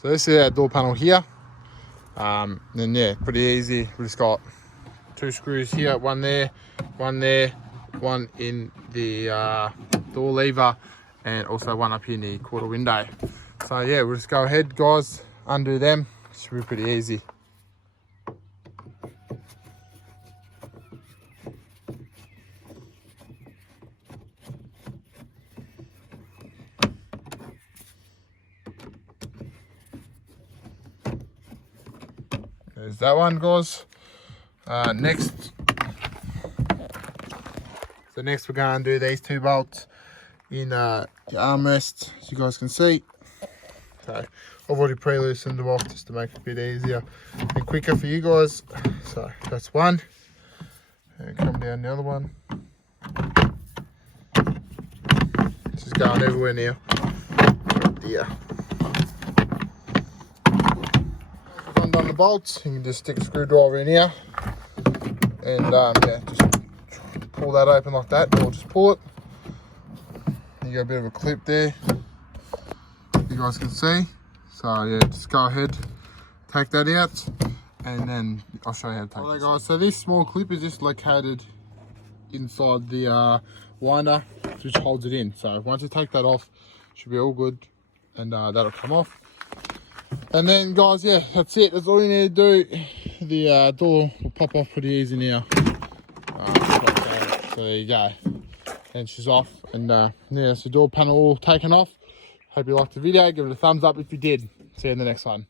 So this is our door panel here. Then yeah, pretty easy. We just got 2 screws here, one there, one in the door lever, and also one up here in the quarter window. So yeah, we'll just go ahead, guys, undo them. Should be pretty easy. There's that one, guys. Next we're going to do these 2 bolts in the armrest, as you guys can see. So I've already pre-loosened them off just to make it a bit easier and quicker for you guys. So that's one, and come down the other one. This is going everywhere now. Yeah. I've undone the bolts. You can just stick a screwdriver in here, and yeah, just pull that open like that, or just pull it. You got a bit of a clip there, you guys can see. So yeah, just go ahead, take that out, and then I'll show you how to take it. Alright guys, so this small clip is just located inside the winder, which holds it in. So once you take that off, it should be all good, and that'll come off. And then guys, yeah, that's it. That's all you need to do. The door will pop off pretty easy now. So there you go. And she's off, and yeah, that's the door panel all taken off. Hope you liked the video. Give it a thumbs up if you did. See you in the next one.